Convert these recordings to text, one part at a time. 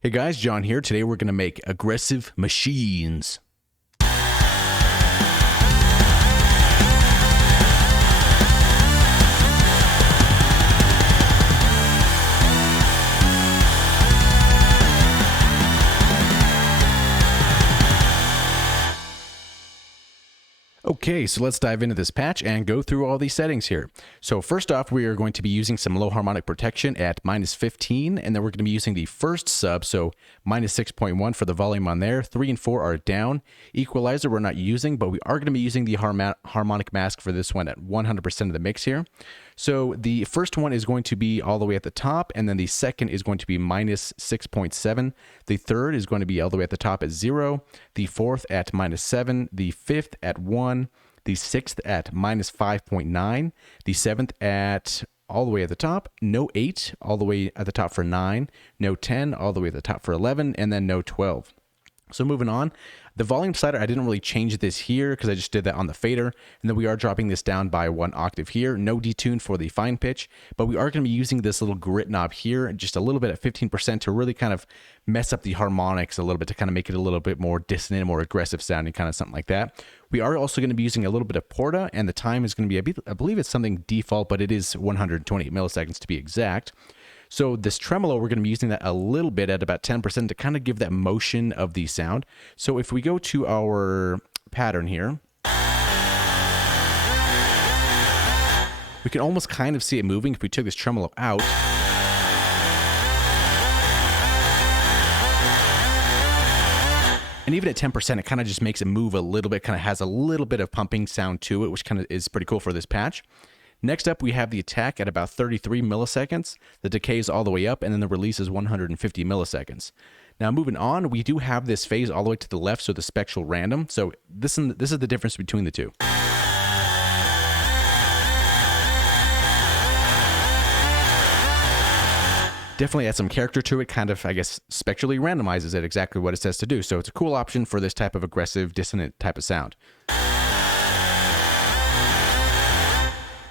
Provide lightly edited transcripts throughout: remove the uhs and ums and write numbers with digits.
Hey guys, John here. Today we're going to make aggressive machines. Okay, so let's dive into this patch and go through all these settings here. So first off, we are going to be using some low harmonic protection at -15, and then we're going to be using the first sub, so -6.1 for the volume on there. 3 and 4 are down. Equalizer we're not using, but we are going to be using the harmonic mask for this one at 100% of the mix here. So the first one is going to be all the way at the top, and then the second is going to be -6.7. The third is going to be all the way at the top at 0. The fourth at -7. The fifth at 1. The sixth at -5.9. The seventh at all the way at the top. No 8 all the way at the top for 9. No 10 all the way at the top for 11. And then no 12. So moving on, the volume slider, I didn't really change this here because I just did that on the fader. And then we are dropping this down by 1 octave here. No detune for the fine pitch, but we are going to be using this little grit knob here, just a little bit at 15% to really kind of mess up the harmonics a little bit, to kind of make it a little bit more dissonant, more aggressive sounding, kind of something like that. We are also going to be using a little bit of porta, and the time is going to be, I believe it's something default, but it is 128 milliseconds to be exact. So this tremolo, we're going to be using that a little bit at about 10% to kind of give that motion of the sound. So if we go to our pattern here, we can almost kind of see it moving if we took this tremolo out. And even at 10%, it kind of just makes it move a little bit, kind of has a little bit of pumping sound to it, which kind of is pretty cool for this patch. Next up, we have the attack at about 33 milliseconds. The decay is all the way up, and then the release is 150 milliseconds. Now, moving on, we do have this phase all the way to the left, so the spectral random. So this is the difference between the two. Definitely adds some character to it, kind of, I guess, spectrally randomizes it exactly what it says to do. So it's a cool option for this type of aggressive, dissonant type of sound.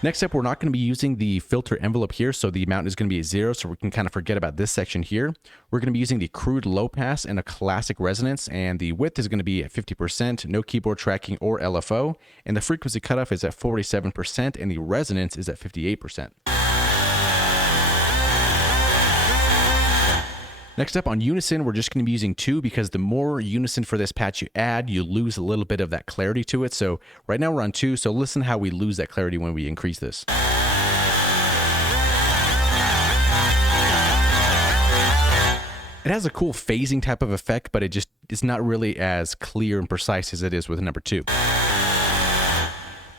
Next up, we're not going to be using the filter envelope here, so the amount is going to be at 0, so we can kind of forget about this section here. We're going to be using the crude low pass and a classic resonance, and the width is going to be at 50%, no keyboard tracking or LFO, and the frequency cutoff is at 47%, and the resonance is at 58%. Next up, on Unison, we're just going to be using 2 because the more Unison for this patch you add, you lose a little bit of that clarity to it. So right now we're on 2, so listen how we lose that clarity when we increase this. It has a cool phasing type of effect, but it's not really as clear and precise as it is with number 2.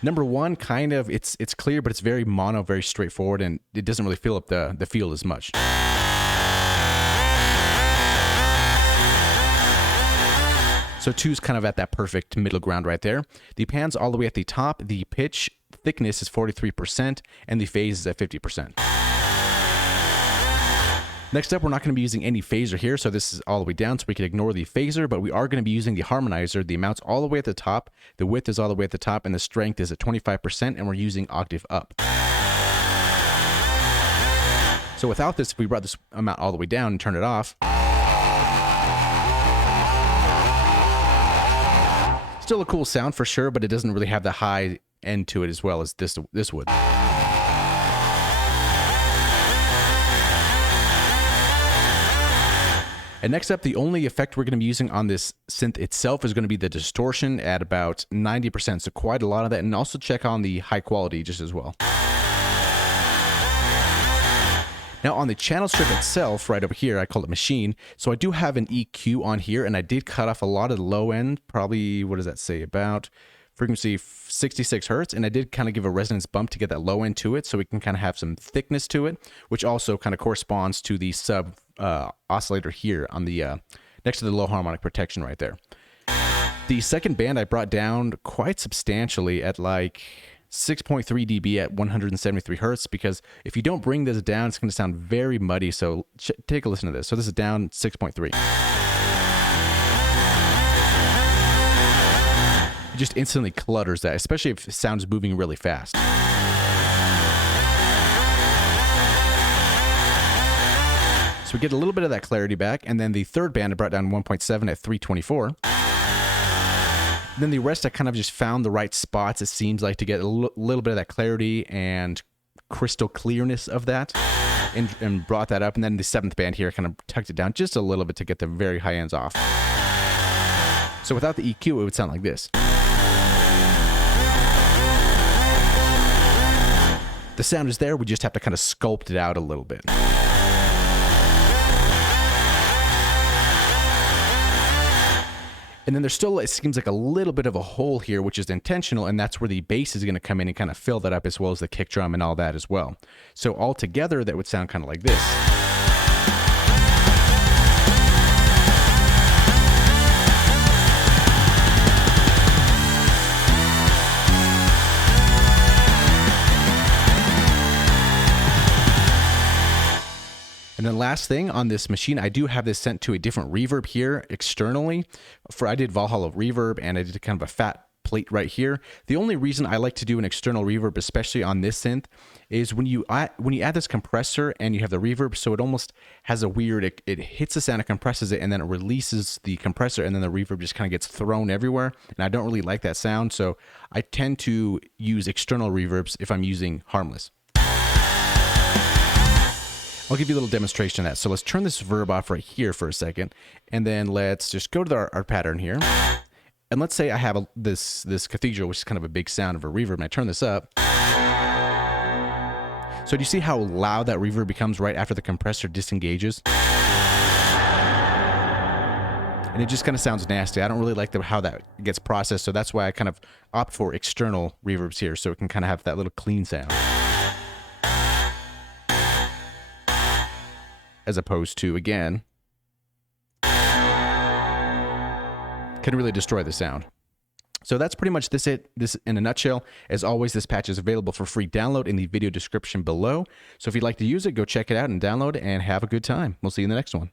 Number 1, kind of, it's clear, but it's very mono, very straightforward, and it doesn't really fill up the field as much. So 2's kind of at that perfect middle ground right there. The pan's all the way at the top. The pitch thickness is 43%, and the phase is at 50%. Next up, we're not going to be using any phaser here, so this is all the way down, so we can ignore the phaser, but we are going to be using the harmonizer. The amount's all the way at the top, the width is all the way at the top, and the strength is at 25%, and we're using octave up. So without this, if we brought this amount all the way down and turn it off, still a cool sound for sure, but it doesn't really have the high end to it as well as this would. And next up, the only effect we're going to be using on this synth itself is going to be the distortion at about 90%, so quite a lot of that, and also check on the high quality just as well. Now on the channel strip itself, right over here, I call it machine. So I do have an EQ on here, and I did cut off a lot of the low end, probably, what does that say, about frequency 66 hertz. And I did kind of give a resonance bump to get that low end to it, so we can kind of have some thickness to it, which also kind of corresponds to the sub oscillator here on the next to the low harmonic protection right there. The second band I brought down quite substantially at like 6.3 dB at 173 hertz, because if you don't bring this down, it's going to sound very muddy. So take a listen to this. So this is down 6.3. It just instantly clutters that, especially if sound is moving really fast. So we get a little bit of that clarity back, and then the third band I brought down 1.7 at 324. Then the rest I kind of just found the right spots, it seems like, to get a little bit of that clarity and crystal clearness of that, and brought that up. And then the seventh band here, I kind of tucked it down just a little bit to get the very high ends off. So without the EQ, it would sound like this. The sound is there, we just have to kind of sculpt it out a little bit. And then there's still, it seems like a little bit of a hole here, which is intentional, and that's where the bass is going to come in and kind of fill that up, as well as the kick drum and all that as well. So all together, that would sound kind of like this. And then last thing on this machine, I do have this sent to a different reverb here externally. I did Valhalla reverb, and I did kind of a fat plate right here. The only reason I like to do an external reverb, especially on this synth, is when you add this compressor and you have the reverb, so it almost has a weird, it hits the sound, it compresses it, and then it releases the compressor, and then the reverb just kind of gets thrown everywhere. And I don't really like that sound, so I tend to use external reverbs if I'm using Harmless. I'll give you a little demonstration of that. So let's turn this verb off right here for a second, and then let's just go to our pattern here. And let's say I have this cathedral, which is kind of a big sound of a reverb, and I turn this up. So do you see how loud that reverb becomes right after the compressor disengages? And it just kind of sounds nasty. I don't really like how that gets processed, so that's why I kind of opt for external reverbs here, so it can kind of have that little clean sound, as opposed to, again, can really destroy the sound. So that's pretty much this in a nutshell. As always, this patch is available for free download in the video description below. So if you'd like to use it, go check it out and download it and have a good time. We'll see you in the next one.